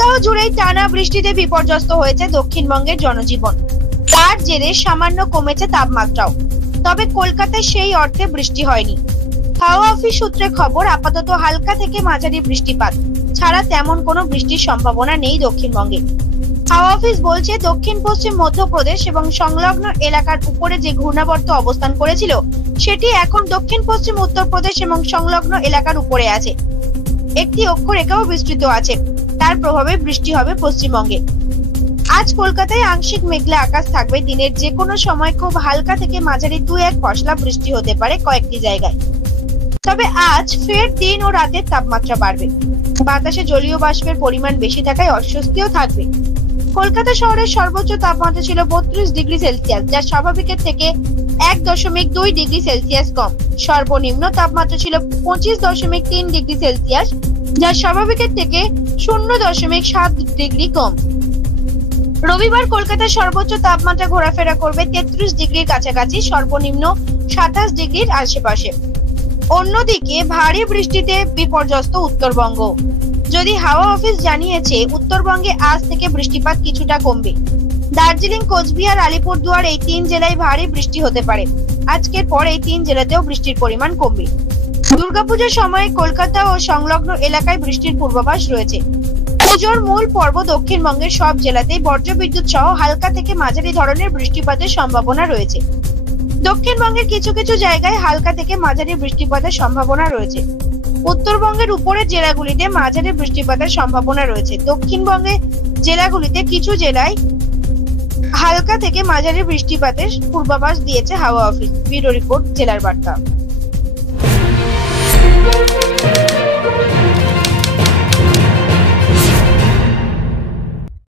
সপ্তাহ জুড়েই টানা বৃষ্টিতে বিপর্যস্ত হয়েছে দক্ষিণবঙ্গের জনজীবন। তার জেরে সামান্য কমেছে তাপমাত্রাও, তবে কলকাতায় সেই অর্থে বৃষ্টি হয়নি। হাওয়া অফিস সূত্রে খবর, আপাতত হালকা থেকে মাঝারি বৃষ্টিপাত ছাড়া তেমন কোনো বৃষ্টির সম্ভাবনা নেই দক্ষিণবঙ্গে। হাওয়া অফিস বলছে, দক্ষিণ পশ্চিম মধ্যপ্রদেশ এবং সংলগ্ন এলাকার উপরে যে ঘূর্ণাবর্ত অবস্থান করেছিল সেটি এখন দক্ষিণ পশ্চিম উত্তরপ্রদেশ এবং সংলগ্ন এলাকার উপরে আছে। একটি অক্ষরেখাও বিস্তৃত আছে, তার প্রভাবে বৃষ্টি হবে পশ্চিমবঙ্গে। আজ কলকাতায় আংশিক মেঘলা আকাশ থাকবে। দিনের যে কোনো সময় খুব হালকা থেকে মাঝারি 2-1 পশলা বৃষ্টি হতে পারে কয়েকটি জায়গায়। তবে আজ ফের দিন ও রাতের তাপমাত্রা বাড়বে। বাতাসে জলীয় বাষ্পের পরিমাণ বেশি থাকায় অস্বস্তিও থাকবে। কলকাতা শহরের সর্বোচ্চ তাপমাত্রা ছিল 32 ডিগ্রি সেলসিয়াস, যা স্বাভাবিকের থেকে 1.2 ডিগ্রি সেলসিয়াস কম। সর্বনিম্ন তাপমাত্রা ছিল 25.3 ডিগ্রি সেলসিয়াস, যা স্বাভাবিকের থেকে 0.7 ডিগ্রি কম। রবিবার কলকাতার সর্বোচ্চ তাপমাত্রা ঘোরাফেরা করবে 33 ডিগ্রির কাছাকাছি, সর্বনিম্ন 27 ডিগ্রির আশেপাশে। অন্যদিকে ভারী বৃষ্টিতে বিপর্যস্ত উত্তরবঙ্গ। যদি হাওয়া অফিস জানিয়েছে, উত্তরবঙ্গে আজ থেকে বৃষ্টিপাত কিছুটা কমবে। দার্জিলিং, কোচবিহার, আলিপুরদুয়ার এই 3 জেলায় ভারী বৃষ্টি হতে পারে। আজকের পর এই 3 জেলাতেও বৃষ্টির পরিমাণ কমবে। দুর্গাপূজার সময় কলকাতা ও সংলগ্ন এলাকায় বৃষ্টির পূর্বাভাস রয়েছে। পুজোর মূল পর্ব দক্ষিণবঙ্গের সব জেলাতেই বজ্রবিদ্যুৎ সহ হালকা থেকে মাঝারি ধরনের বৃষ্টিপাতের সম্ভাবনা রয়েছে। দক্ষিণবঙ্গের কিছু কিছু জায়গায় হালকা থেকে মাঝারি বৃষ্টিপাতের সম্ভাবনা রয়েছে। উত্তরবঙ্গের উপরের জেলাগুলিতে মাঝারি বৃষ্টিপাতের সম্ভাবনা রয়েছে। দক্ষিণবঙ্গের জেলাগুলিতে কিছু জেলায় হালকা থেকে মাঝারি বৃষ্টিপাতের পূর্বাভাস দিয়েছে হাওয়া অফিস। ব্যুরো রিপোর্ট, জেলার বার্তা।